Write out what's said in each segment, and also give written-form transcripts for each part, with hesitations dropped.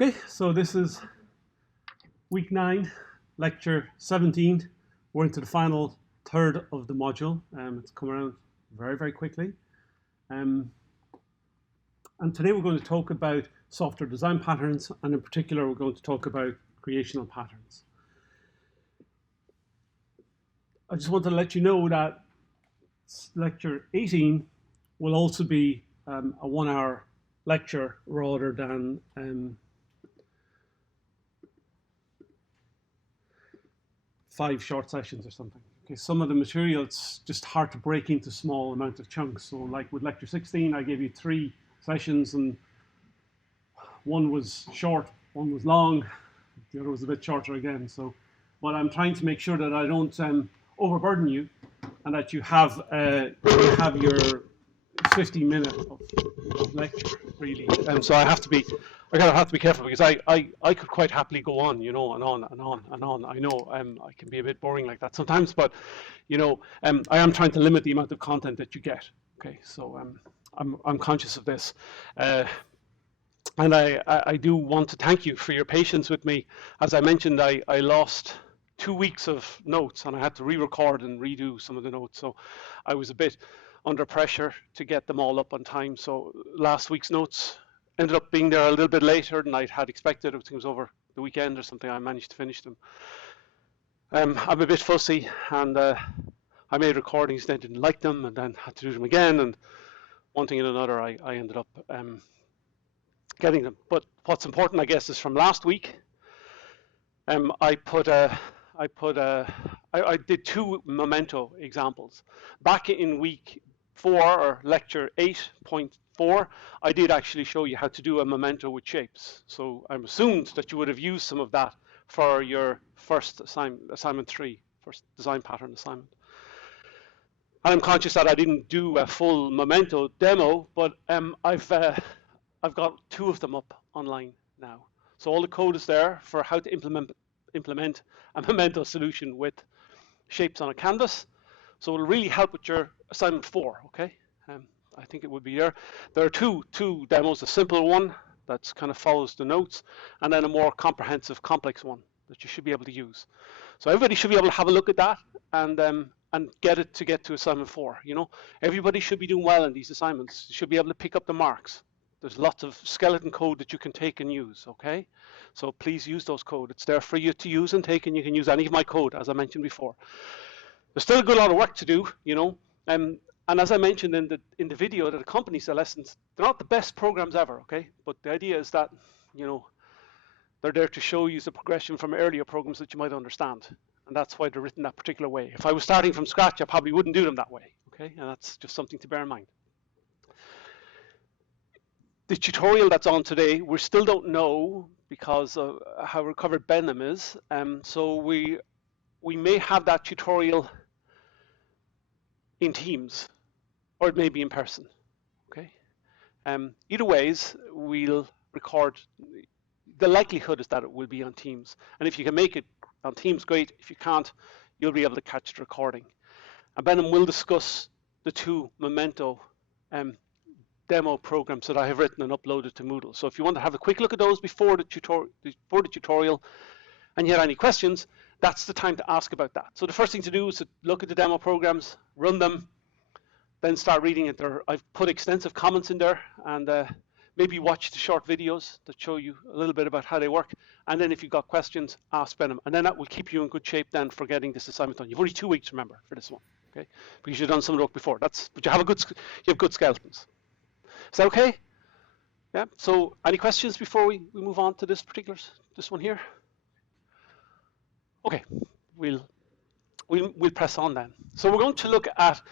Okay, so this is week 9, lecture 17. We're into the final third of the module. It's come around very, very quickly. And today we're going to talk about software design patterns, and in particular we're going to talk about creational patterns. I just want to let you know that lecture 18 will also be a 1-hour lecture rather than 5 short sessions or something. Okay, some of the material, it's just hard to break into small amount of chunks. So like with lecture 16, I gave you 3 sessions, and one was short, one was long, the other was a bit shorter again. So, but I'm trying to make sure that I don't overburden you, and that you have your 15 minutes of lecture, really. So I gotta have to be careful, because I could quite happily go on, you know, and on and on and on. I know I can be a bit boring like that sometimes, but you know, I am trying to limit the amount of content that you get. Okay, so I'm conscious of this, and I do want to thank you for your patience with me. As I mentioned, I lost 2 weeks of notes, and I had to re-record and redo some of the notes, so I was a bit under pressure to get them all up on time. So last week's notes ended up being there a little bit later than I had expected. I think it was over the weekend or something I managed to finish them. I'm a bit fussy, and I made recordings, then didn't like them, and then had to do them again, and one thing and another, I ended up getting them. But what's important, I guess, is from last week, I did 2 memento examples. Back in week 4, or lecture 8.4, I did actually show you how to do a memento with shapes. So I'm assumed that you would have used some of that for your first assignment 3, first design pattern assignment. And I'm conscious that I didn't do a full memento demo, but I've got 2 of them up online now. So all the code is there for how to implement a memento solution with shapes on a canvas. So it'll really help with your assignment 4, okay? I think it would be there. There are two demos, a simple one that kind of follows the notes, and then a more comprehensive, complex one that you should be able to use. So everybody should be able to have a look at that and get to assignment 4, you know? Everybody should be doing well in these assignments. You should be able to pick up the marks. There's lots of skeleton code that you can take and use, okay? So please use those code. It's there for you to use and take, and you can use any of my code, as I mentioned before. There's still a good lot of work to do, you know, and as I mentioned in the video that accompanies the lessons, they're not the best programs ever, okay? But the idea is that, you know, they're there to show you the progression from earlier programs that you might understand, and that's why they're written that particular way. If I was starting from scratch, I probably wouldn't do them that way, okay? And that's just something to bear in mind. The tutorial that's on today, we still don't know because of how recovered Benham is. So we may have that tutorial in Teams, or it may be in person, okay? Either ways, we'll record. The likelihood is that it will be on Teams. And if you can make it on Teams, great. If you can't, you'll be able to catch the recording. And Benham will discuss the 2 memento demo programs that I have written and uploaded to Moodle. So if you want to have a quick look at those before the tutorial, and you have any questions, that's the time to ask about that. So the first thing to do is to look at the demo programs, run them, then start reading it. I've put extensive comments in there, and maybe watch the short videos that show you a little bit about how they work. And then if you've got questions, ask Benham. And then that will keep you in good shape then for getting this assignment done. You've only 2 weeks, remember, for this one, okay? Because you've done some of the work before. But you have good skeletons. Is that okay? Yeah. So any questions before we move on to this one here? Okay, we'll press on then. So we're going to look at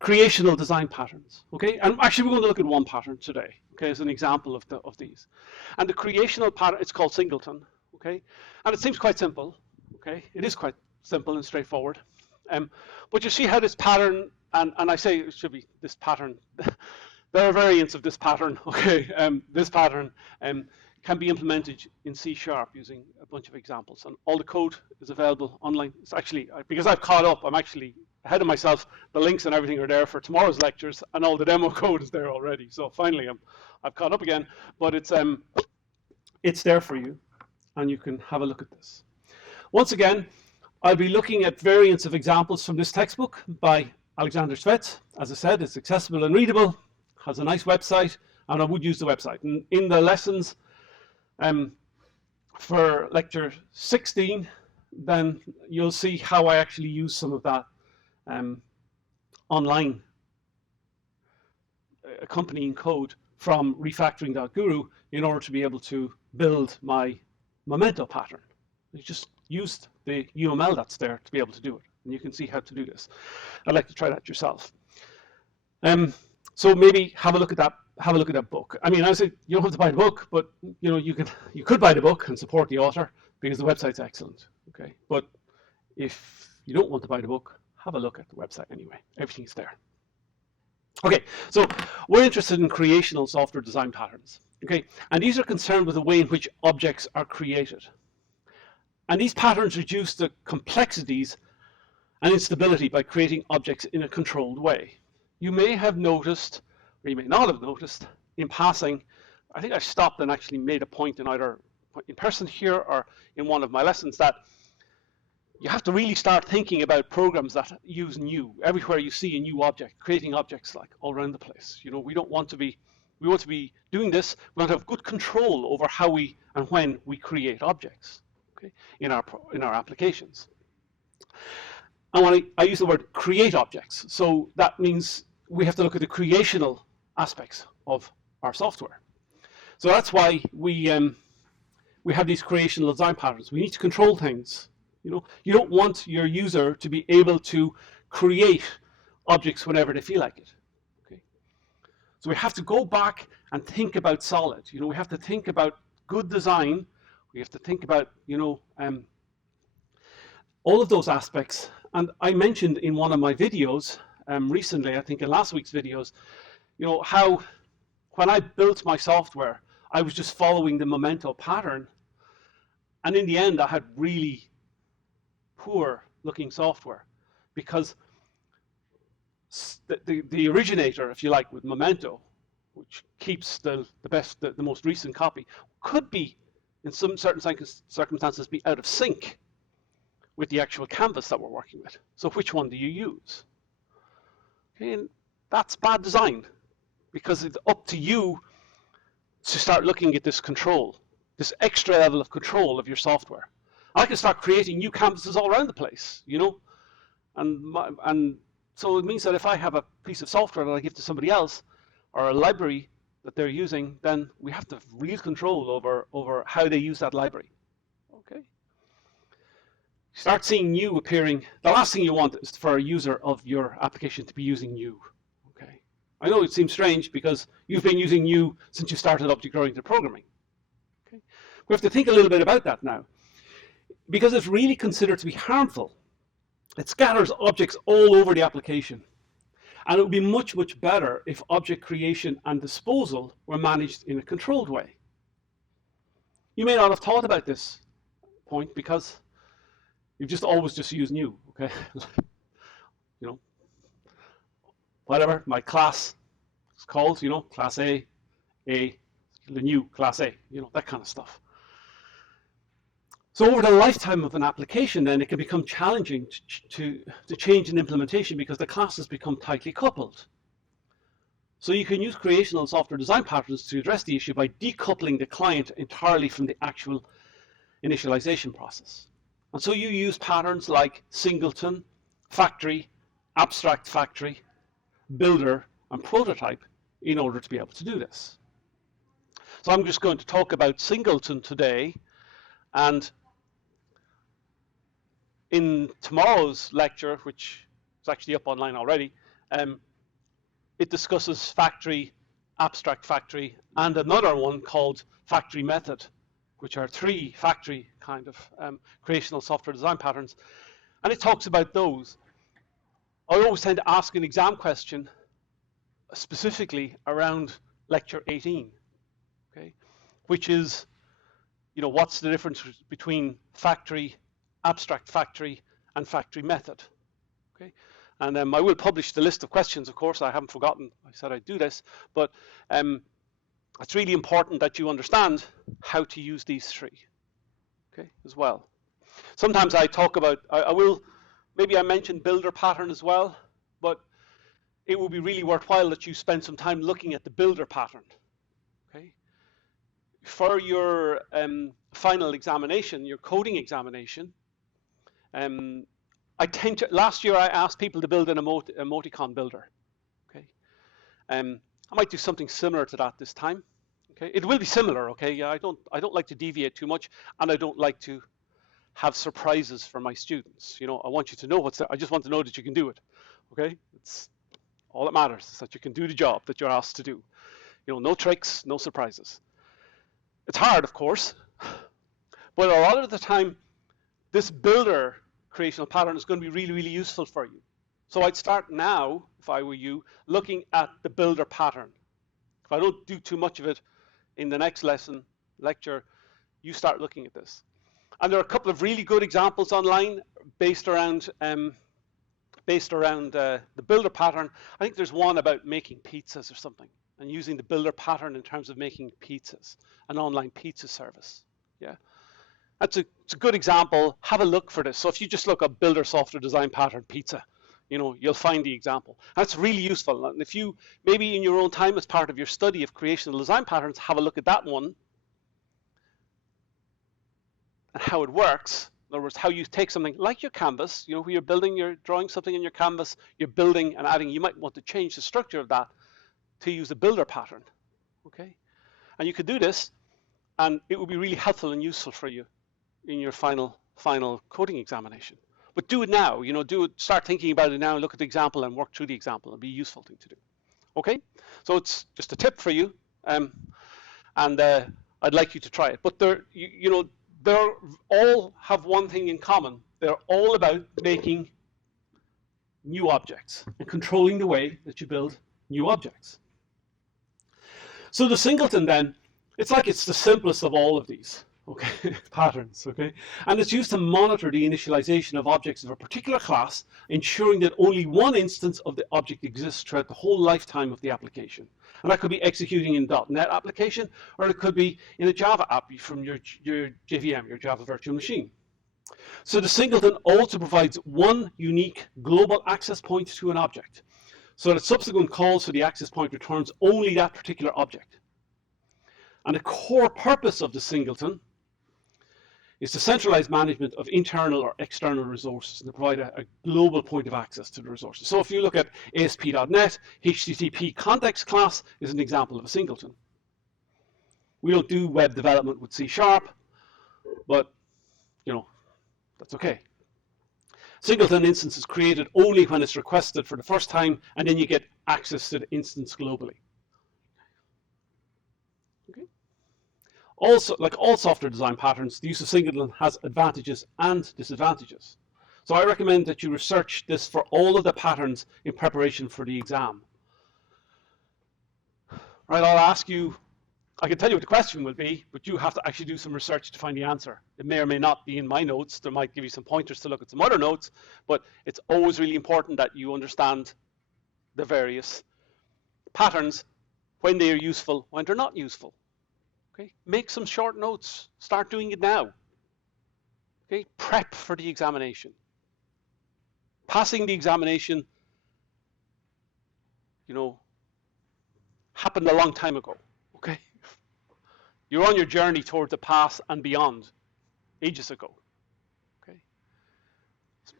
creational design patterns. Okay, and actually we're going to look at one pattern today. Okay, as an example of these. And the creational pattern, it's called Singleton. Okay, and it seems quite simple. Okay, it is quite simple and straightforward. But you see how this pattern, and I say it should be this pattern, there are variants of this pattern, okay? This pattern can be implemented in C# using a bunch of examples, and all the code is available online. It's actually, because I've caught up, I'm actually ahead of myself. The links and everything are there for tomorrow's lectures, and all the demo code is there already. So finally, I've caught up again. But it's there for you, and you can have a look at this. Once again, I'll be looking at variants of examples from this textbook by Alexander Svets. As I said, it's accessible and readable, has a nice website, and I would use the website. And in the lessons for lecture 16, then you'll see how I actually use some of that online accompanying code from refactoring.guru in order to be able to build my memento pattern. You just used the UML that's there to be able to do it, and you can see how to do this. I'd like to try that yourself. So maybe have a look at that. Have a look at that book. I mean, I say you don't have to buy the book, but you know, you could buy the book and support the author because the website's excellent. Okay, but if you don't want to buy the book, have a look at the website anyway. Everything's there. Okay, so we're interested in creational software design patterns. Okay, and these are concerned with the way in which objects are created. And these patterns reduce the complexities and instability by creating objects in a controlled way. You may have noticed, or you may not have noticed, in passing, I think I stopped and actually made a point in either in person here or in one of my lessons that you have to really start thinking about programs that use new. Everywhere you see a new object, creating objects like all around the place. You know, we want to be doing this. We want to have good control over how we and when we create objects, okay, in our applications. And when I use the word create objects, so that means we have to look at the creational aspects of our software. So that's why we have these creational design patterns. We need to control things. You know, you don't want your user to be able to create objects whenever they feel like it. Okay. So we have to go back and think about solid. You know, we have to think about good design. We have to think about, you know, all of those aspects. And I mentioned in one of my videos recently, I think in last week's videos, you know, how when I built my software, I was just following the memento pattern. And in the end, I had really poor looking software because the originator, if you like, with memento, which keeps the most recent copy, could be, in some certain circumstances, be out of sync with the actual canvas that we're working with. So which one do you use? Okay, and that's bad design because it's up to you to start looking at this control, this extra level of control of your software. I can start creating new canvases all around the place, you know, and so it means that if I have a piece of software that I give to somebody else or a library that they're using, then we have to have real control over how they use that library. Okay. Start seeing new appearing. The last thing you want is for a user of your application to be using new. Okay. I know it seems strange because you've been using new since you started object-oriented programming. Okay. We have to think a little bit about that now, because it's really considered to be harmful. It scatters objects all over the application. And it would be much, much better if object creation and disposal were managed in a controlled way. You may not have thought about this point because you've just always just used new, okay? You know, whatever my class is called, you know, class A, the new class A, you know, that kind of stuff. So over the lifetime of an application, then it can become challenging to change an implementation because the classes become tightly coupled. So you can use creational software design patterns to address the issue by decoupling the client entirely from the actual initialization process. And so you use patterns like Singleton, factory, abstract factory, builder, and prototype in order to be able to do this. So I'm just going to talk about Singleton today, and in tomorrow's lecture, which is actually up online already, it discusses factory, abstract factory, and another one called factory method, which are three factory kind of creational software design patterns. And it talks about those. I always tend to ask an exam question specifically around lecture 18, okay, which is, you know, what's the difference between factory, abstract factory, and factory method? Okay, And I will publish the list of questions, of course. I haven't forgotten. I said I'd do this. But it's really important that you understand how to use these three, okay, as well. Sometimes I talk about, maybe I mention builder pattern as well, but it would be really worthwhile that you spend some time looking at the builder pattern, okay? For your final examination, your coding examination, last year I asked people to build an emoticon builder, okay? I might do something similar to that this time, okay? It will be similar, okay? Yeah, I don't like to deviate too much, and I don't like to have surprises for my students. You know, I want you to know what's there. I just want to know that you can do it, okay? It's all that matters, is that you can do the job that you're asked to do. You know, no tricks, no surprises. It's hard, of course, but a lot of the time, this builder creational pattern is going to be really, really useful for you. So I'd start now, if I were you, looking at the builder pattern. If I don't do too much of it in the next lecture, you start looking at this. And there are a couple of really good examples online based around the builder pattern. I think there's one about making pizzas or something, and using the builder pattern in terms of making pizzas, an online pizza service. Yeah, it's a good example. Have a look for this. So if you just look up builder software design pattern pizza, you know, you'll find the example. That's really useful. And if you, maybe in your own time as part of your study of creational design patterns, have a look at that one and how it works. In other words, how you take something like your canvas, you know, where you're drawing something in your canvas, you're building and adding, you might want to change the structure of that to use a builder pattern, okay? And you could do this, and it would be really helpful and useful for you in your final coding examination. But do it now, you know, start thinking about it now, and look at the example and work through the example. It'll be a useful thing to do, okay? So it's just a tip for you, and I'd like you to try it. But they all have one thing in common. They're all about making new objects and controlling the way that you build new objects. So the Singleton then, it's the simplest of all of these, okay, patterns, okay? And it's used to monitor the initialization of objects of a particular class, ensuring that only one instance of the object exists throughout the whole lifetime of the application. And that could be executing in .NET application, or it could be in a Java app from your JVM, your Java Virtual Machine. So the Singleton also provides one unique global access point to an object, so that subsequent calls for the access point returns only that particular object. And the core purpose of the Singleton is to centralize management of internal or external resources and to provide a global point of access to the resources. So if you look at ASP.NET, HTTP context class is an example of a Singleton. We don't do web development with C#, but you know, that's okay. Singleton instance is created only when it's requested for the first time, and then you get access to the instance globally. Okay. Also, like all software design patterns, the use of Singleton has advantages and disadvantages. So I recommend that you research this for all of the patterns in preparation for the exam. Right, I'll ask you, I can tell you what the question will be, but you have to actually do some research to find the answer. It may or may not be in my notes. There might give you some pointers to look at some other notes, but it's always really important that you understand the various patterns, when they are useful, when they're not useful. Okay, make some short notes. Start doing it now. Okay, prep for the examination. Passing the examination, you know, happened a long time ago. Okay, you're on your journey towards the pass and beyond, ages ago. Okay,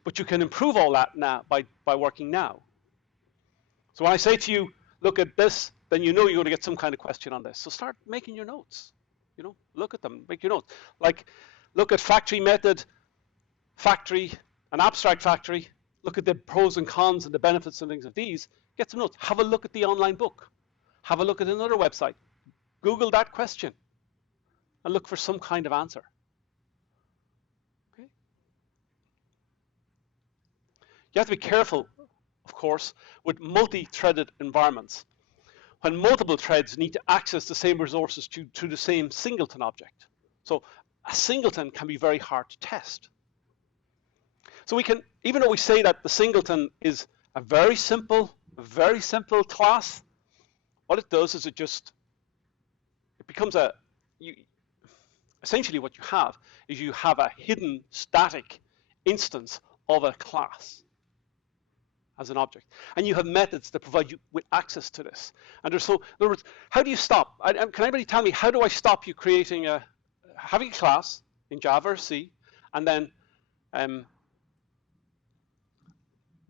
but you can improve all that now by working now. So when I say to you, look at this, then you know you're going to get some kind of question on this. So start making your notes. You know, look at them, make your notes. Like, look at factory method, factory, an abstract factory. Look at the pros and cons and the benefits and things of these. Get some notes. Have a look at the online book. Have a look at another website. Google that question and look for some kind of answer. Okay. You have to be careful, of course, with multi-threaded environments, when multiple threads need to access the same resources to the same Singleton object. So a Singleton can be very hard to test. So we can, even though we say that the Singleton is a very simple class, what it does is it becomes essentially what you have is you have a hidden static instance of a class as an object, and you have methods that provide you with access to this. And in other words, how do you stop? Can anybody tell me, how do I stop you creating having a class in Java or C, and then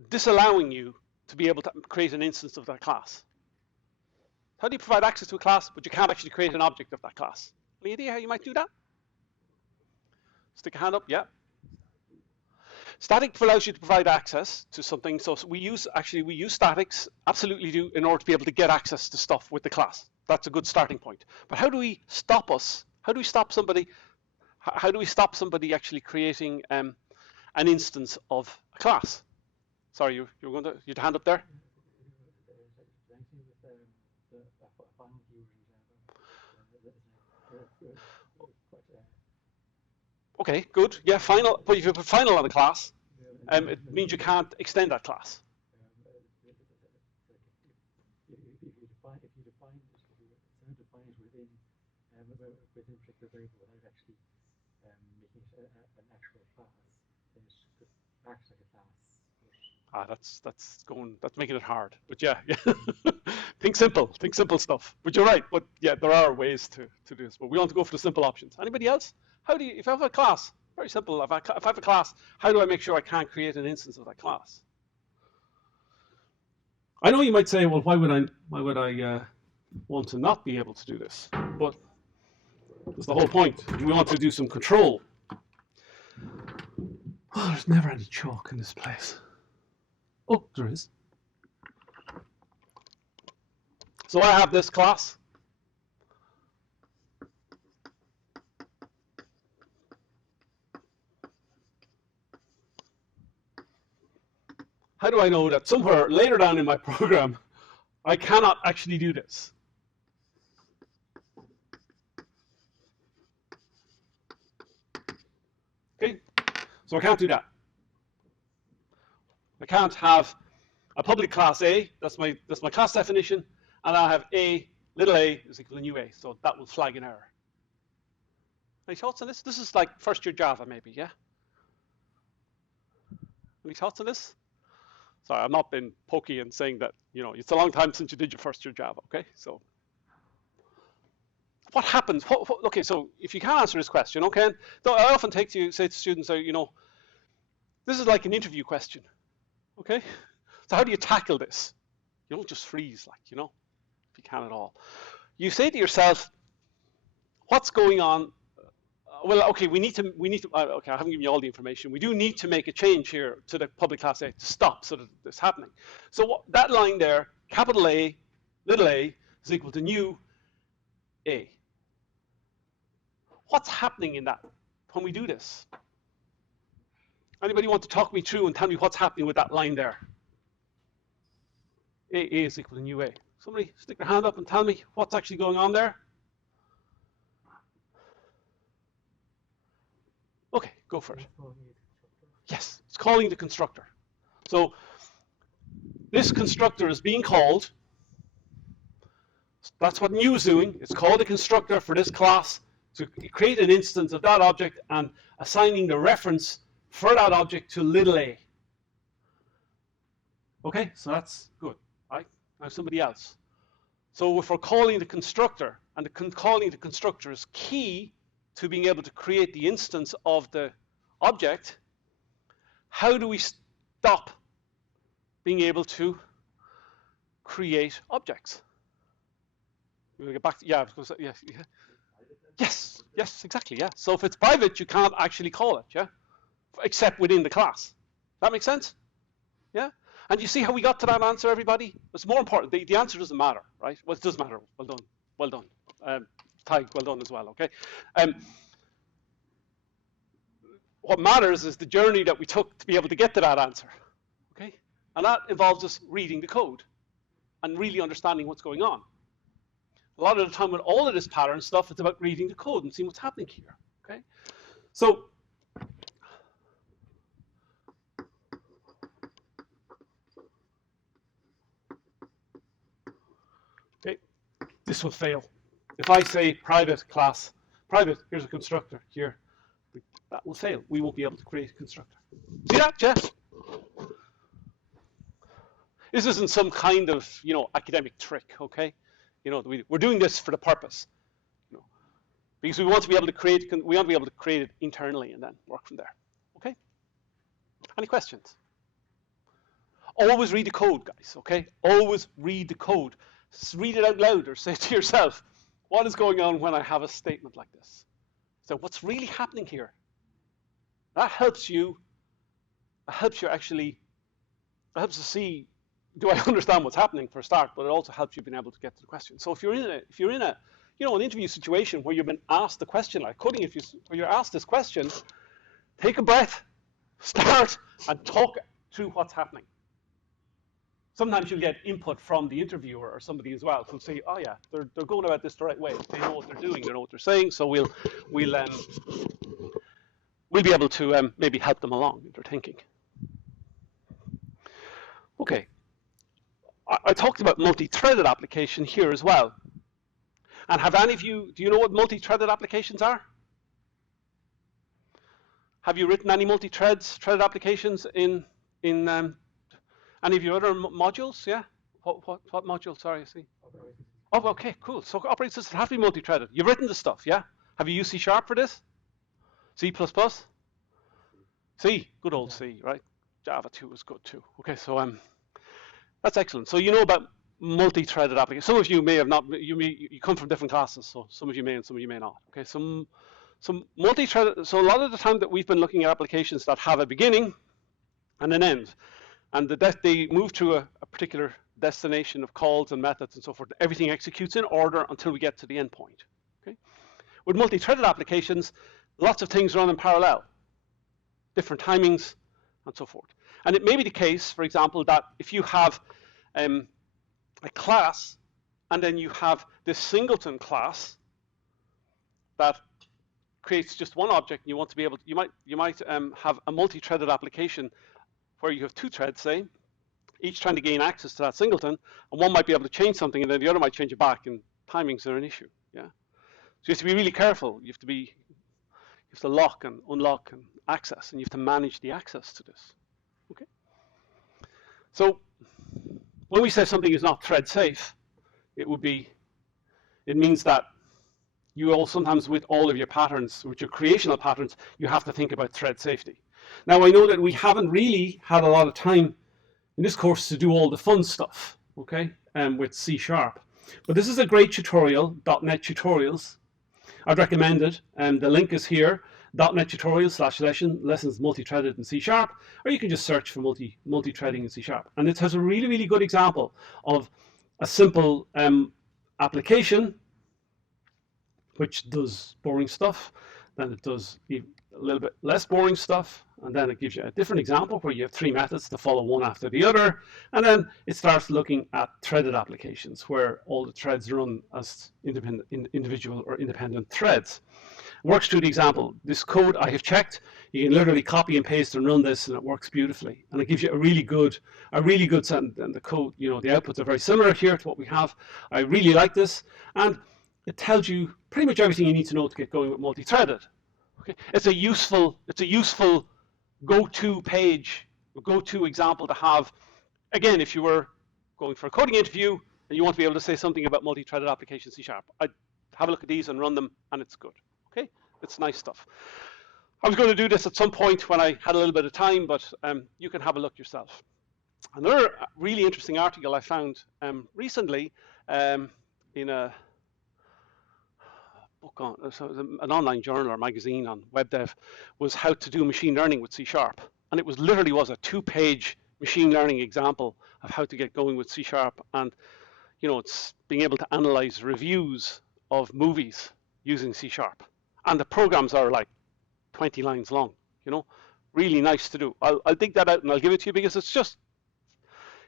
disallowing you to be able to create an instance of that class? How do you provide access to a class, but you can't actually create an object of that class? Any idea how you might do that? Stick a hand up, yeah. Static allows you to provide access to something. So we use statics, absolutely do, in order to be able to get access to stuff with the class. That's a good starting point. But how do we stop how do we stop somebody actually creating an instance of a class? Sorry, you had a hand up there? Okay, good. Yeah, final. But if you put final on a class, it means you can't extend that class. If you define it within particular variable without actually making it an actual class, then it just acts like a class. That's making it hard. But yeah. think simple stuff. But you're right. But yeah, there are ways to do this. But we want to go for the simple options. Anybody else? If I have a class, very simple. If I have a class, how do I make sure I can't create an instance of that class? I know you might say, well, why would I want to not be able to do this? But that's the whole point. We want to do some control. Oh, there's never any chalk in this place. Oh, there is. So I have this class. How do I know that somewhere later down in my program, I cannot actually do this? Okay, so I can't do that. I can't have a public class A, that's my class definition, and I have little a is equal to new a, so that will flag an error. Any thoughts on this? This is like first year Java maybe, yeah? Any thoughts on this? Sorry, I'm not being pokey and saying that, it's a long time since you did your first year Java, okay? So what happens? Okay, so if you can't answer this question, okay, I often say to students, this is like an interview question, okay? So how do you tackle this? You don't just freeze, if you can at all. You say to yourself, what's going on? Well, okay, we need to, okay, I haven't given you all the information. We do need to make a change here to the public class A to stop so that this is happening. So that line there, capital A, little a, is equal to new A. What's happening in that when we do this? Anybody want to talk me through and tell me what's happening with that line there? A is equal to new A. Somebody stick their hand up and tell me what's actually going on there. Okay, go for it. Yes, it's calling the constructor. So this constructor is being called. That's what new is doing. It's called a constructor for this class to create an instance of that object and assigning the reference for that object to little a. Okay, so that's good. Right? Now somebody else. So if we're calling the constructor, and calling the constructor is key to being able to create the instance of the object, how do we stop being able to create objects? We'll get back to, yeah, yes, exactly, yeah. So if it's private, you can't actually call it, yeah, except within the class. That makes sense? Yeah? And you see how we got to that answer, everybody? It's more important. The answer doesn't matter, right? Well, it does matter. Well done. Well done. Tag, well done as well, okay? What matters is the journey that we took to be able to get to that answer, okay? And that involves us reading the code and really understanding what's going on. A lot of the time with all of this pattern stuff, it's about reading the code and seeing what's happening here, okay? So, this will fail. If I say private class, private, here's a constructor here, that will fail. We won't be able to create a constructor. See that, Jeff? This isn't some kind of, academic trick, okay? We're doing this for the purpose, because we want to be able to create it internally and then work from there, okay? Any questions? Always read the code, guys, okay? Always read the code. Read it out loud or say to yourself, what is going on when I have a statement like this? So what's really happening here? That helps you to see, do I understand what's happening for a start, but it also helps you being able to get to the question. So if you're in a an interview situation where you've been asked the question, like coding interviews, where you're asked this question, take a breath, start, and talk through what's happening. Sometimes you'll get input from the interviewer or somebody as well who'll say, oh yeah, they're going about this the right way. They know what they're doing, they know what they're saying, so we'll be able to maybe help them along in their thinking. Okay, I talked about multi-threaded application here as well. And have any of you, do you know what multi-threaded applications are? Have you written any threaded applications in any of your other modules? Yeah? What module? Sorry, I see. Oh, okay, cool. So operating systems have to be multi-threaded. You've written the stuff, yeah? Have you used C# for this? C++? C, good old C, right? Java 2 is good too. Okay, so that's excellent. So you know about multi-threaded applications. Some of you may have not. You come from different classes, so some of you may and some of you may not. Okay, some multi-threaded. So a lot of the time that we've been looking at applications that have a beginning and an end, and they move to a particular destination of calls and methods and so forth. Everything executes in order until we get to the endpoint. Okay, with multi-threaded applications, lots of things run in parallel, different timings, and so forth. And it may be the case, for example, that if you have a class, and then you have this Singleton class that creates just one object, and you want to be able to, you might have a multi-threaded application where you have two threads, say, each trying to gain access to that Singleton, and one might be able to change something, and then the other might change it back, and timings are an issue. Yeah, so you have to be really careful. You have to lock and unlock and access, and you have to manage the access to this. Okay. So when we say something is not thread safe, it means that you all sometimes with all of your patterns, with your creational patterns, you have to think about thread safety. Now I know that we haven't really had a lot of time in this course to do all the fun stuff, okay, with C#. But this is a great tutorial, .NET Tutorials. I'd recommend it, and the link is here, .NET Tutorials / lessons multi-threaded in C#, or you can just search for multi-threading in C#. And it has a really, really good example of a simple application which does boring stuff, then it does a little bit less boring stuff, and then it gives you a different example where you have three methods to follow one after the other, and then it starts looking at threaded applications where all the threads run as individual or independent threads. Works through the example. This code I have checked, you can literally copy and paste and run this, and it works beautifully. And it gives you a really good sentence. And the code, the outputs are very similar here to what we have. I really like this, and it tells you pretty much everything you need to know to get going with multi-threaded. Okay, it's a useful go-to page, go-to example to have. Again, if you were going for a coding interview and you want to be able to say something about multi-threaded applications C#, I'd have a look at these and run them, and it's good. Okay, it's nice stuff. I was going to do this at some point when I had a little bit of time, but you can have a look yourself. Another really interesting article I found recently in a book on, an online journal or magazine on web dev, was how to do machine learning with C#. And it was literally a 2-page machine learning example of how to get going with C#. And it's being able to analyze reviews of movies using C#. And the programs are like 20 lines long, really nice to do. I'll dig that out and I'll give it to you, because it's just,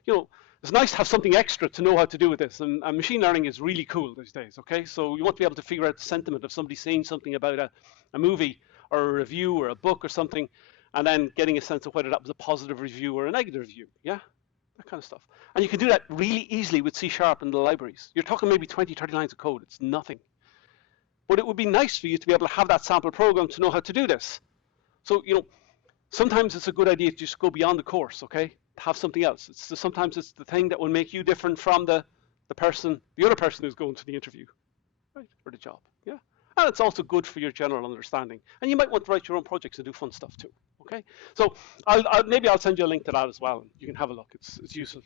it's nice to have something extra to know how to do with this. And machine learning is really cool these days, okay? So you want to be able to figure out the sentiment of somebody saying something about a movie or a review or a book or something, and then getting a sense of whether that was a positive review or a negative review, yeah? that kind of stuff. And you can do that really easily with C# and the libraries. You're talking maybe 20, 30 lines of code. It's nothing. But it would be nice for you to be able to have that sample program to know how to do this. So, you know, sometimes it's a good idea to just go beyond the course, okay? Have something else. Sometimes it's the thing that will make you different from the other person who's going to the interview, right, or the job, yeah? And it's also good for your general understanding. And you might want to write your own projects and do fun stuff too, okay? So maybe I'll send you a link to that as well. You can have a look. It's useful.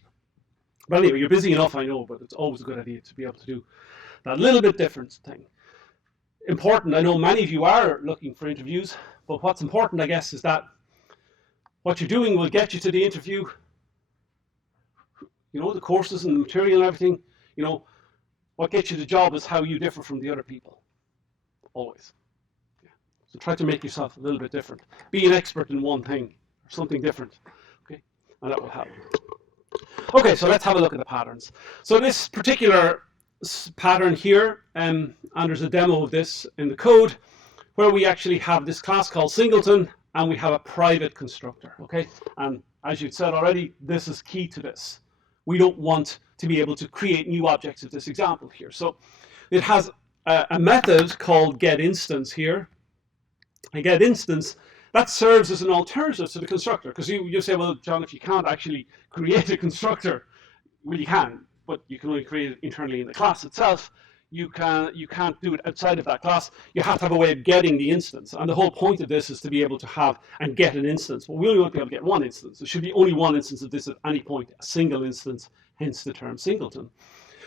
But anyway, you're busy enough, I know, but it's always a good idea to be able to do that little bit different thing. Important, I know many of you are looking for interviews, but what's important, I guess, is that what you're doing will get you to the interview. You know, the courses and the material and everything, you know, what gets you the job is how you differ from the other people. Always. Yeah. So try to make yourself a little bit different. Be an expert in one thing, or something different. Okay, and that will help. Okay, so let's have a look at the patterns. So this particular pattern here, and there's a demo of this in the code, where we actually have this class called Singleton, and we have a private constructor, okay? And as you'd said already, this is key to this. We don't want to be able to create new objects of this example here. So it has a method called getInstance here. A getInstance, that serves as an alternative to the constructor, because you say, well, John, if you can't actually create a constructor, well, you can, but you can only create it internally in the class itself. You can't do it outside of that class. You have to have a way of getting the instance. And the whole point of this is to be able to have and get an instance. But we only want to be able to get one instance. There should be only one instance of this at any point, a single instance, hence the term singleton.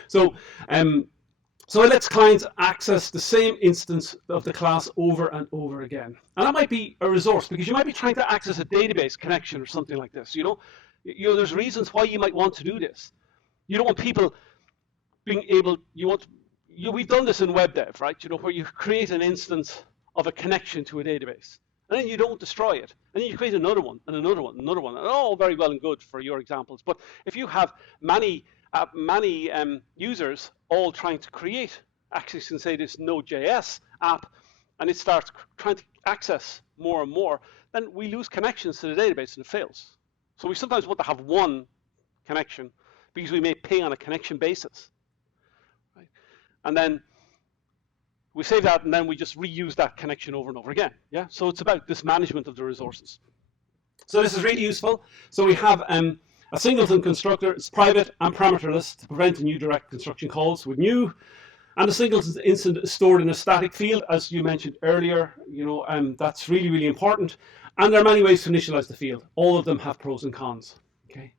So, so it lets clients access the same instance of the class over and over again. And that might be a resource, because you might be trying to access a database connection or something like this. You know, there's reasons why you might want to do this. You don't want people being able, we've done this in web dev, right? You know, where you create an instance of a connection to a database, and then you don't destroy it, and then you create another one, and another one, and another one, and all very well and good for your examples. But if you have many users all trying to create, actually, can say this Node.js app, and it starts trying to access more and more, then we lose connections to the database and it fails. So we sometimes want to have one connection because we may pay on a connection basis. And then we save that, and then we just reuse that connection over and over again. Yeah. So it's about this management of the resources. So this is really useful. So we have a singleton constructor. It's private and parameterless to prevent new direct construction calls with new. And the singleton instant is stored in a static field, as you mentioned earlier. You know, that's really, really important. And there are many ways to initialize the field. All of them have pros and cons. Okay.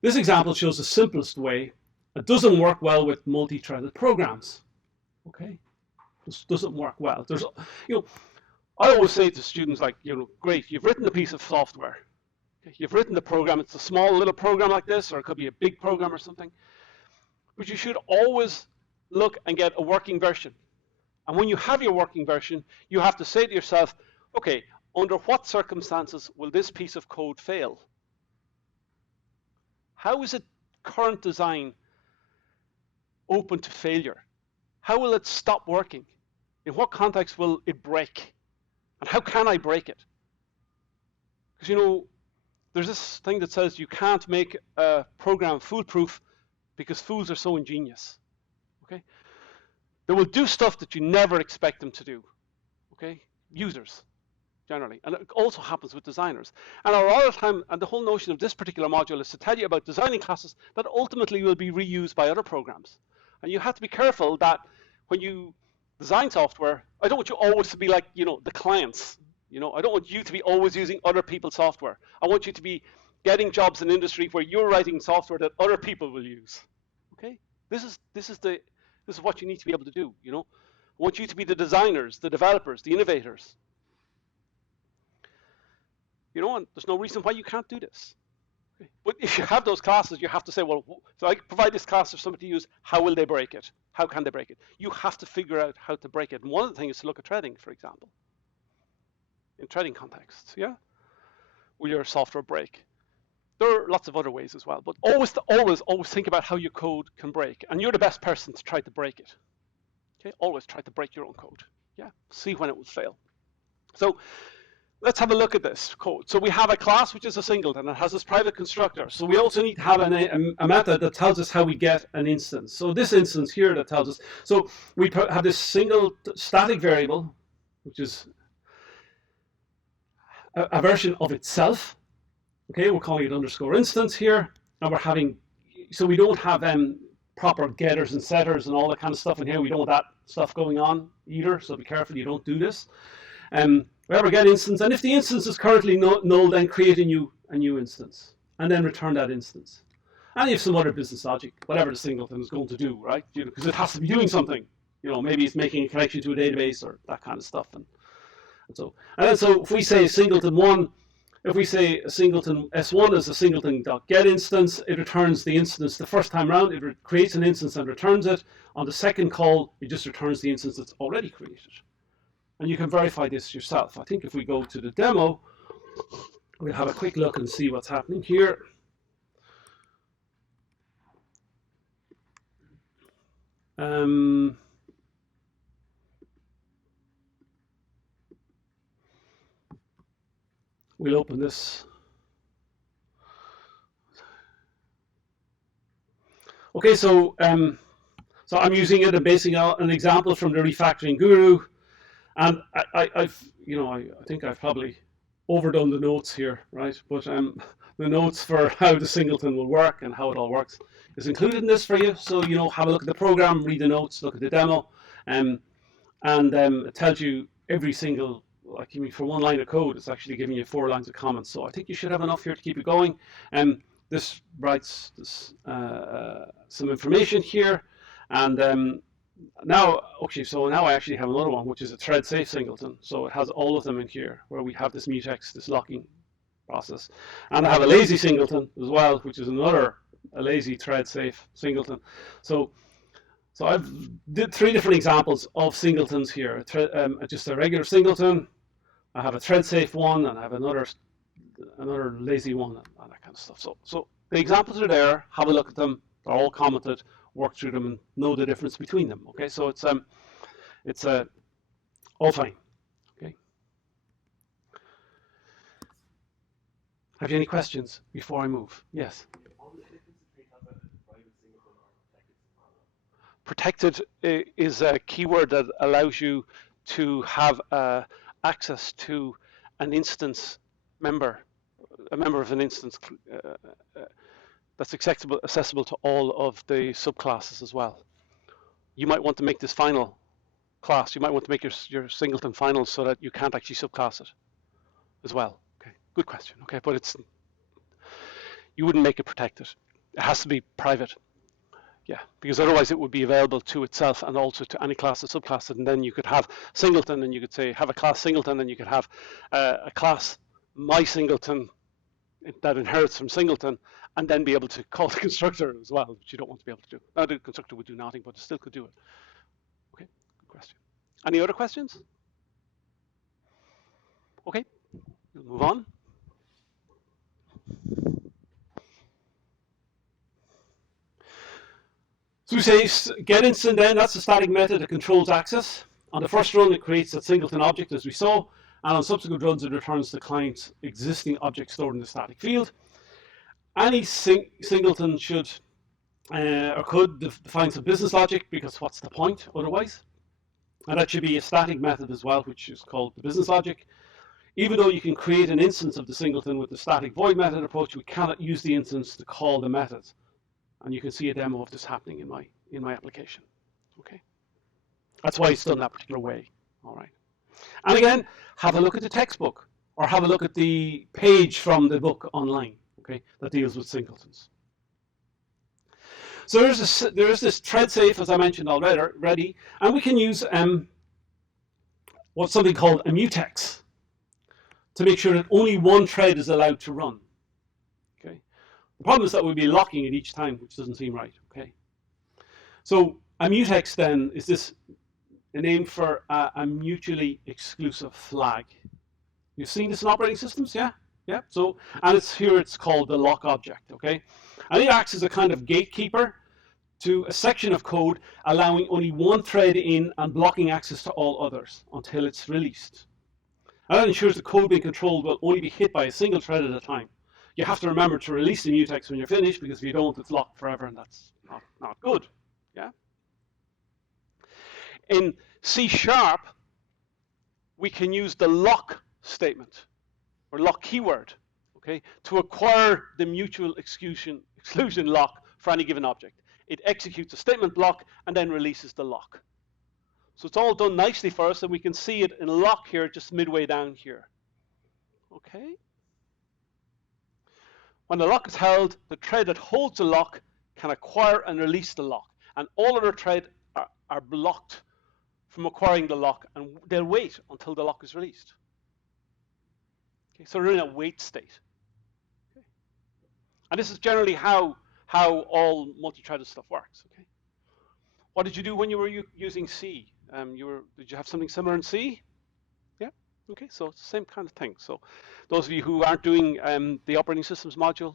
This example shows the simplest way. It doesn't work well with multi-threaded programs. Okay, this doesn't work well. There's, you know, I always say to students, like, you know, great, you've written a piece of software. Okay? You've written the program. It's a small little program like this, or it could be a big program or something. But you should always look and get a working version. And when you have your working version, you have to say to yourself, okay, under what circumstances will this piece of code fail? How is its current design open to failure? How will it stop working? In what context will it break? And how can I break it? Because, you know, there's this thing that says you can't make a program foolproof because fools are so ingenious. Okay? They will do stuff that you never expect them to do. Okay? Users, generally. And it also happens with designers. And a lot of time, and the whole notion of this particular module is to tell you about designing classes that ultimately will be reused by other programs. And you have to be careful that when you design software, I don't want you always to be like, you know, the clients. You know, I don't want you to be always using other people's software. I want you to be getting jobs in industry where you're writing software that other people will use. Okay? This is what you need to be able to do, you know. I want you to be the designers, the developers, the innovators. You know, and there's no reason why you can't do this. But if you have those classes, you have to say, well, so I provide this class for somebody to use, how will they break it? How can they break it? You have to figure out how to break it. And one of the things is to look at threading, for example. In threading contexts, yeah? Will your software break? There are lots of other ways as well, but always think about how your code can break. And you're the best person to try to break it. Okay, always try to break your own code. Yeah, see when it will fail. So let's have a look at this code. So we have a class which is a singleton. It has this private constructor. So we also need to have a method that tells us how we get an instance. So this instance here that tells us. So we have this single static variable, which is a version of itself. Okay, we're calling it underscore instance here, and we're having. So we don't have proper getters and setters and all that kind of stuff in here. We don't want that stuff going on either. So be careful you don't do this. We ever get instance, and if the instance is currently null, then create a new instance, and then return that instance. And you have some other business logic, whatever the singleton is going to do, right? Because it has to be doing something. Maybe it's making a connection to a database or that kind of stuff. And so if we say singleton one, if we say a singleton S1 is a singleton.get instance, it returns the instance the first time around. It creates an instance and returns it. On the second call, it just returns the instance that's already created. And you can verify this yourself. I think if we go to the demo, we'll have a quick look and see what's happening here. We'll open this. Okay, so I'm using it and basing out an example from the refactoring guru. And I think I've probably overdone the notes here, right? But the notes for how the singleton will work and how it all works is included in this for you. So have a look at the program, read the notes, look at the demo, and it tells you every single. For one line of code, it's actually giving you 4 lines of comments. So I think you should have enough here to keep it going. This writes some information here, and now I actually have another one, which is a thread safe singleton. So it has all of them in here, where we have this mutex, this locking process, and I have a lazy singleton as well, which is a lazy thread safe singleton. So I've did 3 different examples of singletons here. Just a regular singleton. I have a thread safe one, and I have another lazy one, and that kind of stuff. So the examples are there. Have a look at them. They're all commented. Work through them and know the difference between them. Okay, so it's all fine. Okay. Have you any questions before I move? Yes. Protected is a keyword that allows you to have access to an instance member, a member of an instance that's accessible to all of the subclasses as well. You might want to make this final class. You might want to make your singleton final so that you can't actually subclass it as well. Okay, good question. Okay, but you wouldn't make it protected. It has to be private. Yeah, because otherwise it would be available to itself and also to any class or subclass, and then you could have singleton, and you could say have a class singleton, and you could have a class my singleton that inherits from singleton, and then be able to call the constructor as well, which you don't want to be able to do. Now the constructor would do nothing, but it still could do it. Okay, good question. Any other questions? Okay, we'll move on. So we say get instant then, that's a static method that controls access. On the first run, it creates a singleton object as we saw, and on subsequent runs, it returns the client's existing object stored in the static field. Any singleton should or could define some business logic, because what's the point otherwise? And that should be a static method as well, which is called the business logic. Even though you can create an instance of the singleton with the static void method approach, we cannot use the instance to call the method. And you can see a demo of this happening in my application. Okay, that's why it's done that particular way. All right. And again, have a look at the textbook, or have a look at the page from the book online. Okay, that deals with singletons. So there is this thread safe, as I mentioned already, and we can use what's something called a mutex to make sure that only one thread is allowed to run. The problem is that we'll be locking it each time, which doesn't seem right. Okay. So a mutex then is a name for a mutually exclusive flag. You've seen this in operating systems, yeah? Yeah. So, and it's called the lock object. Okay. And it acts as a kind of gatekeeper to a section of code, allowing only one thread in and blocking access to all others until it's released. And that ensures the code being controlled will only be hit by a single thread at a time. You have to remember to release the mutex when you're finished, because if you don't, it's locked forever, and that's not good. Yeah. In C#, we can use the lock statement, or lock keyword, okay, to acquire the mutual exclusion lock for any given object. It executes a statement block and then releases the lock. So it's all done nicely for us, and we can see it in lock here, just midway down here. Okay. When the lock is held, the thread that holds the lock can acquire and release the lock, and all other threads are blocked from acquiring the lock, and they'll wait until the lock is released. Okay, so they're in a wait state. Okay. And this is generally how all multi-threaded stuff works. Okay. What did you do when you were using C? Did you have something similar in C? Yeah. Okay. So it's the same kind of thing. So those of you who aren't doing the operating systems module,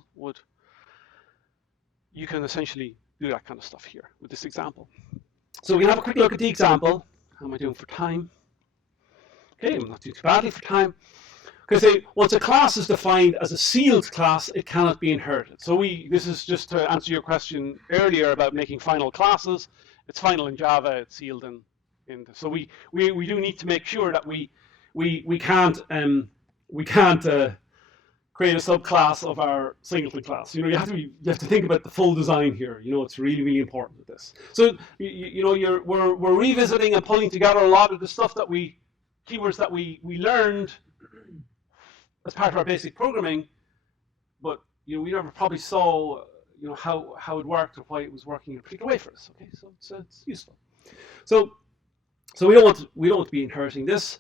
you can essentially do that kind of stuff here with this example. So we can have a quick look at the example. How am I doing for time? Okay, I'm not doing too badly for time. Okay, once a class is defined as a sealed class, it cannot be inherited. So this is just to answer your question earlier about making final classes. It's final in Java, it's sealed in so we do need to make sure that we can't create a subclass of our singleton class. You have to think about the full design here. It's really important with this. So we're revisiting and pulling together a lot of the stuff that keywords that we learned as part of our basic programming, but we never probably saw how it worked or why it was working in a particular way for us. Okay, so it's useful. So we don't want to be inheriting this.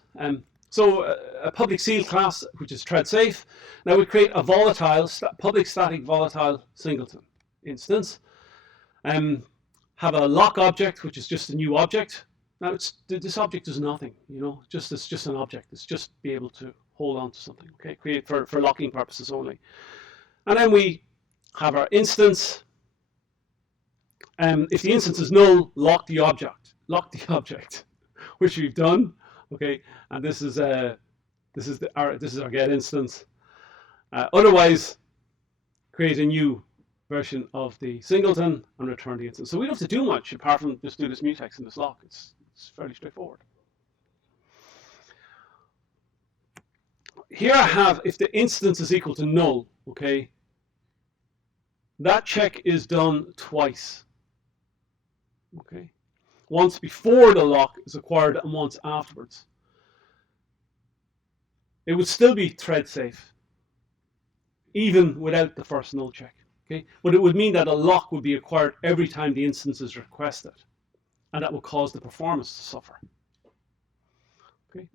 So a public sealed class, which is thread safe. Now we create a volatile, public static volatile singleton instance. Have a lock object, which is just a new object. Now this object is nothing, it's just an object. It's just be able to hold on to something. Okay, create for locking purposes only. And then we have our instance. If the instance is null, lock the object, which we've done. Okay, and this is our get instance. Otherwise, create a new version of the singleton and return the instance. So we don't have to do much apart from just do this mutex and this lock. It's fairly straightforward. Here I have, if the instance is equal to null, okay, that check is done twice. Okay. Once before the lock is acquired and once afterwards. It would still be thread safe, even without the first null check. Okay? But it would mean that a lock would be acquired every time the instance is requested, and that would cause the performance to suffer. Okay?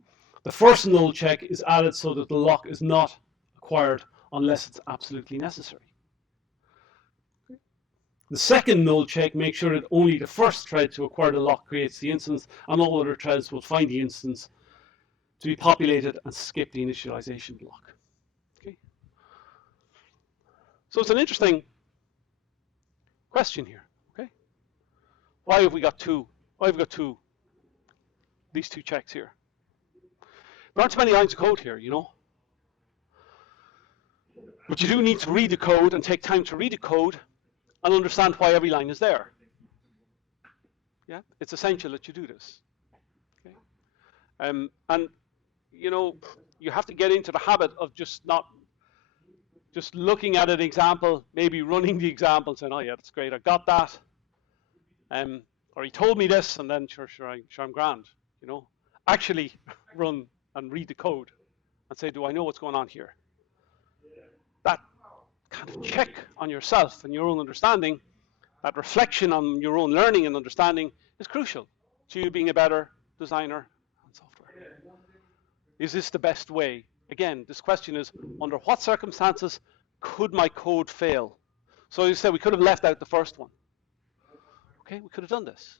The first null check is added so that the lock is not acquired unless it's absolutely necessary. The second null check makes sure that only the first thread to acquire the lock creates the instance, and all other threads will find the instance to be populated and skip the initialization block. Okay. So it's an interesting question here. Okay. Why have we got two? These two checks here. There aren't too many lines of code here, But you do need to read the code and take time to read the code and understand why every line is there. Yeah, it's essential that you do this. Okay. And you have to get into the habit of just looking at an example, maybe running the example, saying, "Oh yeah, that's great, I got that," or he told me this, and then sure I'm grand. Actually run and read the code and say, "Do I know what's going on here?" That kind of check on yourself and your own understanding, that reflection on your own learning and understanding is crucial to you being a better designer and software. Is this the best way? Again, this question is, under what circumstances could my code fail? So you said we could have left out the first one. Okay, we could have done this.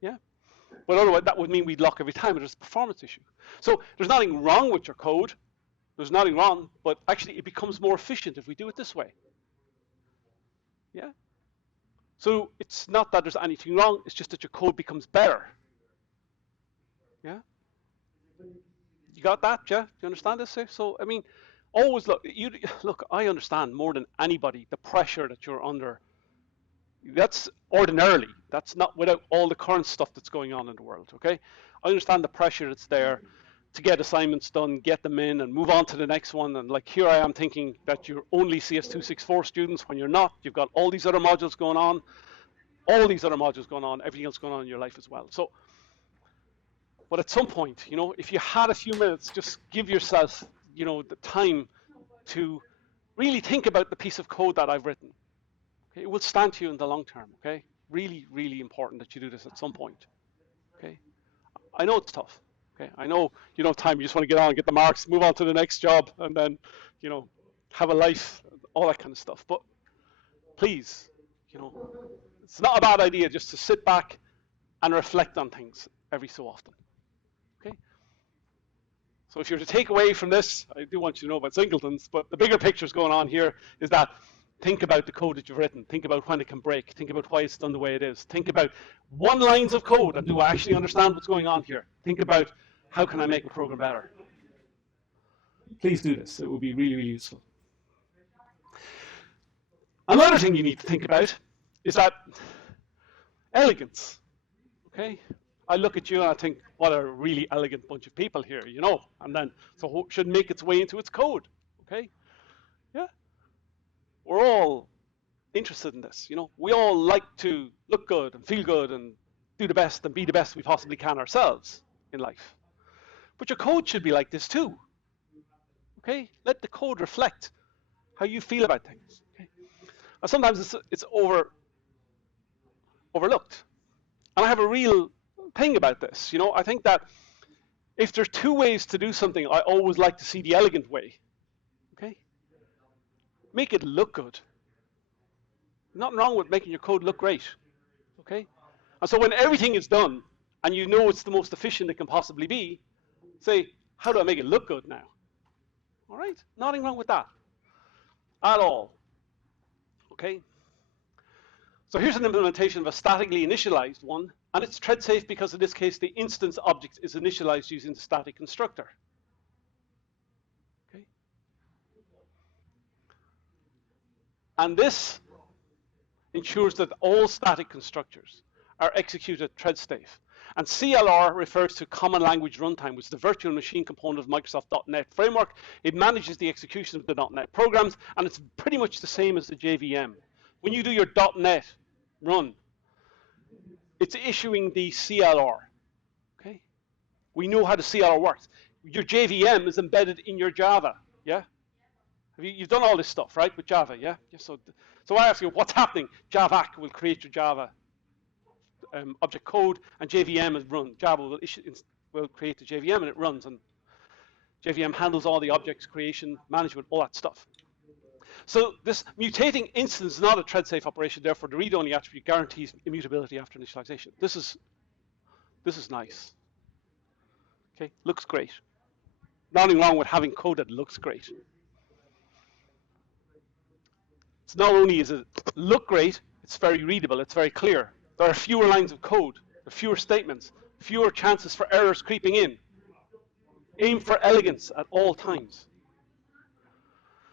Yeah? But otherwise, that would mean we'd lock every time, and there's a performance issue. So there's nothing wrong with your code. There's nothing wrong, but actually it becomes more efficient if we do it this way. Yeah? So it's not that there's anything wrong, it's just that your code becomes better. Yeah? You got that, yeah? Do you understand this? So, I mean, always look, I understand more than anybody the pressure that you're under. That's ordinarily, that's not without all the current stuff that's going on in the world, okay? I understand the pressure that's there to get assignments done, get them in, and move on to the next one. And like here I am thinking that you're only CS264 students when you're not. You've got all these other modules going on, everything else going on in your life as well. So, but at some point, you know, if you had a few minutes, just give yourself, you know, the time to really think about the piece of code that I've written. Okay? It will stand to you in the long term, okay? Really, really important that you do this at some point, okay? I know it's tough, okay? I know you don't have time, you just want to get on, get the marks, move on to the next job, and then, you know, have a life, all that kind of stuff. But please, you know, it's not a bad idea just to sit back and reflect on things every so often. Okay. So if you're to take away from this, I do want you to know about Singletons, but the bigger picture is going on here is that think about the code that you've written. Think about when it can break. Think about why it's done the way it is. Think about 1 lines of code and do I actually understand what's going on here? Think about how can I make a program better? Please do this. It will be really, really useful. Another thing you need to think about is that elegance. Okay? I look at you and I think, what a really elegant bunch of people here, you know, and then so it should make its way into its code, okay? Yeah? We're all interested in this, you know. We all like to look good and feel good and do the best and be the best we possibly can ourselves in life. But your code should be like this too, okay? Let the code reflect how you feel about things, okay? And sometimes it's overlooked. And I have a real thing about this, you know. I think that if there's 2 ways to do something, I always like to see the elegant way, okay? Make it look good. Nothing wrong with making your code look great, okay? And so when everything is done and you know it's the most efficient it can possibly be, say, how do I make it look good now? All right? Nothing wrong with that at all, okay? So here's an implementation of a statically initialized one, and it's thread safe because in this case the instance object is initialized using the static constructor. Okay. And this ensures that all static constructors are executed thread safe. And CLR refers to Common Language Runtime, which is the virtual machine component of Microsoft.NET framework. It manages the execution of the .NET programs, and it's pretty much the same as the JVM. When you do your .NET run, it's issuing the CLR, okay? We know how the CLR works. Your JVM is embedded in your Java, yeah? You've done all this stuff, right, with Java, yeah? So I ask you, what's happening? Javac will create your Java object code, and JVM is run. Java will create the JVM, and it runs, and JVM handles all the objects creation, management, all that stuff. So this mutating instance is not a thread-safe operation, therefore the read-only attribute guarantees immutability after initialization. This is nice. Okay, looks great. Nothing wrong with having code that looks great. It's not only does it look great, it's very readable, it's very clear. There are fewer lines of code, there are fewer statements, fewer chances for errors creeping in. Aim for elegance at all times.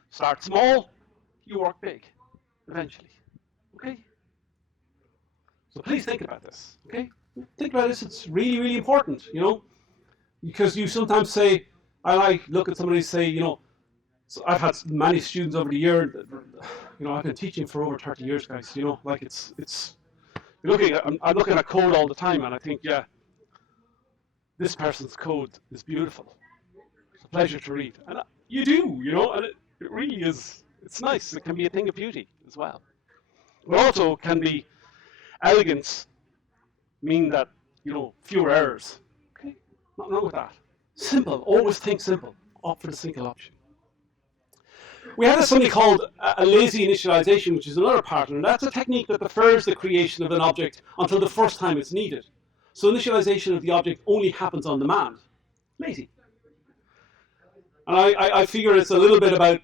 Start small, you work big, eventually, okay? So please think about this, okay? Think about this, it's really, really important, you know? Because you sometimes say, I look at somebody and say, you know, so I've had many students over the year, you know, I've been teaching for over 30 years, guys, you know, like I'm looking at code all the time and I think, yeah, this person's code is beautiful. It's a pleasure to read. And you do, you know, and it really is, it's nice. It can be a thing of beauty as well. But also can be elegance, mean that, you know, fewer errors. Okay, nothing wrong with that. Simple, always think simple. Opt for the single option. We have something called a lazy initialization, which is another pattern. That's a technique that defers the creation of an object until the first time it's needed. So initialization of the object only happens on demand. Lazy. And I figure it's a little bit about,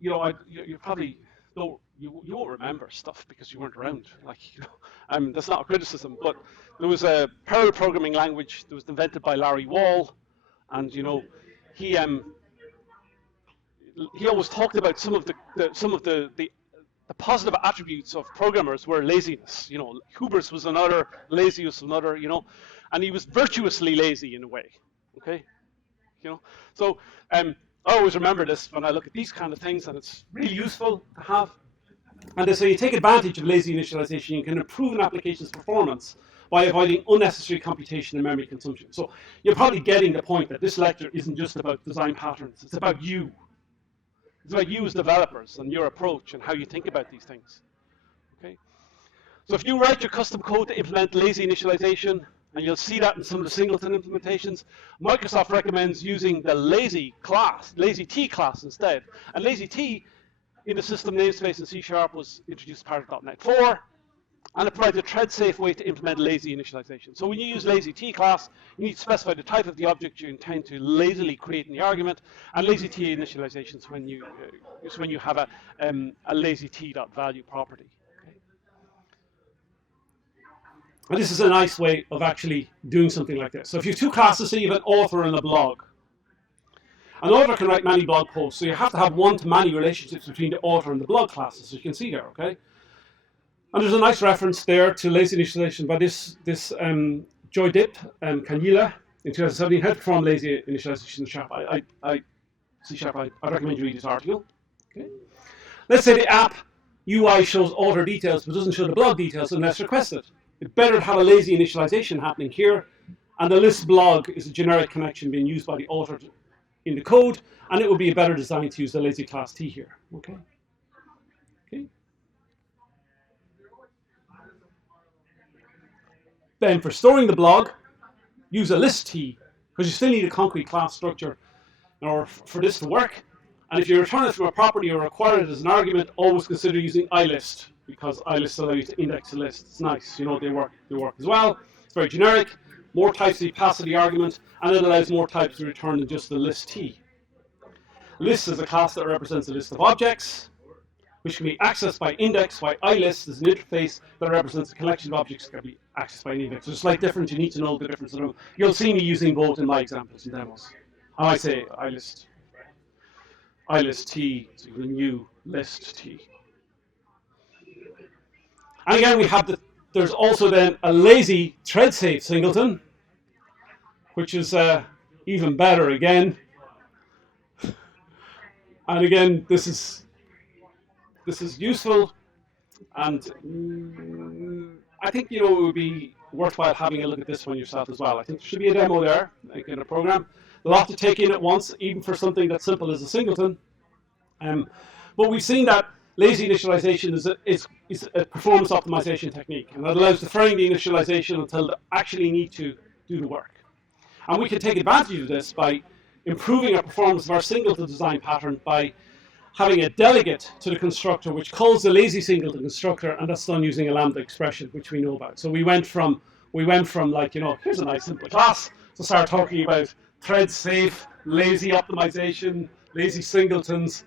you know, you probably don't, you won't remember stuff because you weren't around. Like, you know, that's not a criticism, but there was a Perl programming language that was invented by Larry Wall, and you know, he always talked about some of the positive attributes of programmers were laziness. You know, hubris was another, lazy was another. You know, and he was virtuously lazy in a way. Okay, you know. So I always remember this when I look at these kind of things, and it's really useful to have. And so you take advantage of lazy initialization, you can improve an application's performance by avoiding unnecessary computation and memory consumption. So you're probably getting the point that this lecture isn't just about design patterns, it's about you. It's about you as developers and your approach and how you think about these things. Okay? So if you write your custom code to implement lazy initialization, and you'll see that in some of the Singleton implementations, Microsoft recommends using the lazy T class instead. And lazy T in the system namespace in C# was introduced as part of .NET 4, and it provides a thread-safe way to implement lazy initialization. So when you use lazy T class, you need to specify the type of the object you intend to lazily create in the argument, and lazy T initialization is when you have a lazy T.value property. Okay? And this is a nice way of actually doing something like this. So if you have two classes, say you have an author and a blog. An author can write many blog posts, so you have to have one-to-many relationships between the author and the blog classes, as you can see there, okay? And there's a nice reference there to lazy initialization by this Joy Dip and Kanyila in 2017, how to perform lazy initialization in C#. I recommend you read this article. Okay. Let's say the app UI shows author details but doesn't show the blog details unless requested. It's better to have a lazy initialization happening here, and the list blog is a generic connection being used by the author in the code, and it would be a better design to use the lazy class T here. Okay. Okay. Then for storing the blog, use a list T, because you still need a concrete class structure in order for this to work. And if you return it from a property or require it as an argument, always consider using iList, because iList allows you to index a list. It's nice, you know, they work as well. It's very generic. More types that you pass to the argument, and it allows more types to return than just the list T. List is a class that represents a list of objects, which can be accessed by index, while iList is an interface that represents a collection of objects that can be accessed by an index. There's a slight difference, you need to know the difference of them. You'll see me using both in my examples and demos. I might say iList T, so the new list T. And again, we have there's also then a lazy thread-safe singleton, which is even better again. And again, this is useful, and I think, you know, it would be worthwhile having a look at this one yourself as well. I think there should be a demo there, like in a program. A lot to take in at once, even for something that's simple as a singleton. But we've seen that lazy initialization is a performance optimization technique, and that allows deferring the initialization until they actually need to do the work. And we can take advantage of this by improving our performance of our singleton design pattern by having a delegate to the constructor which calls the lazy singleton constructor, and that's done using a lambda expression, which we know about. So we went from like, you know, here's a nice simple class, to start talking about thread safe, lazy optimization, lazy singletons,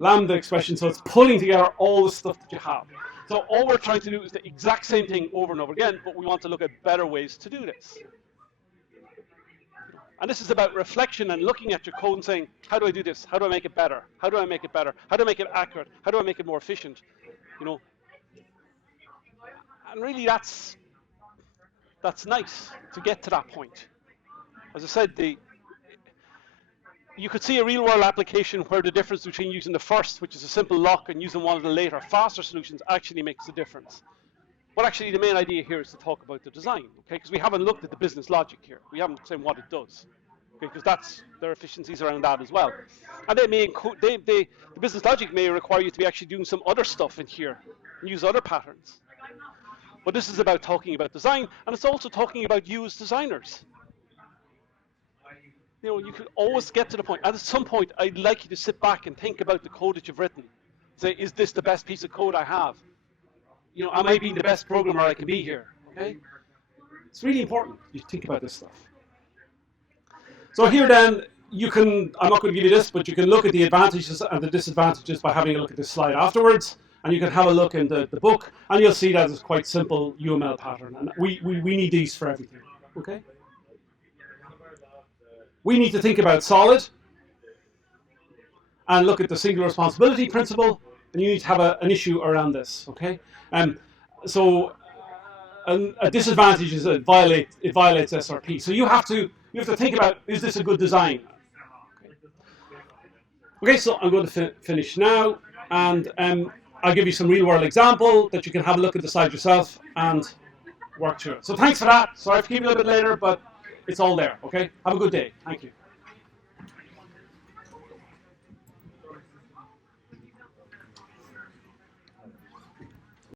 lambda expression. So it's pulling together all the stuff that you have. So all we're trying to do is the exact same thing over and over again, but we want to look at better ways to do this. And this is about reflection and looking at your code and saying, how do I do this? How do I make it better? How do I make it better? How do I make it accurate? How do I make it more efficient? You know, and really that's nice to get to that point. As I said, you could see a real-world application where the difference between using the first, which is a simple lock, and using one of the later, faster solutions actually makes a difference. But actually, the main idea here is to talk about the design, okay? Because we haven't looked at the business logic here. We haven't said what it does, okay? Because there are efficiencies around that as well. And the business logic may require you to be actually doing some other stuff in here and use other patterns. But this is about talking about design, and it's also talking about you as designers. You know, you could always get to the point. At some point, I'd like you to sit back and think about the code that you've written. Say, is this the best piece of code I have? You know, am I being the best programmer I can be here? Okay? It's really important you think about this stuff. So here then, you can, I'm not going to give you this, but you can look at the advantages and the disadvantages by having a look at this slide afterwards. And you can have a look in the book, and you'll see that it's quite simple UML pattern. And we need these for everything. Okay? we need to think about solid and look at the singular responsibility principle, and you need to have an issue around this, okay? So a disadvantage is it violates SRP. So you have to think about, is this a good design? Okay, so I'm going to finish now, and I'll give you some real-world example that you can have a look at the side yourself and work through it. So thanks for that. Sorry for keeping you a little bit later, but it's all there, okay? Have a good day. Thank you.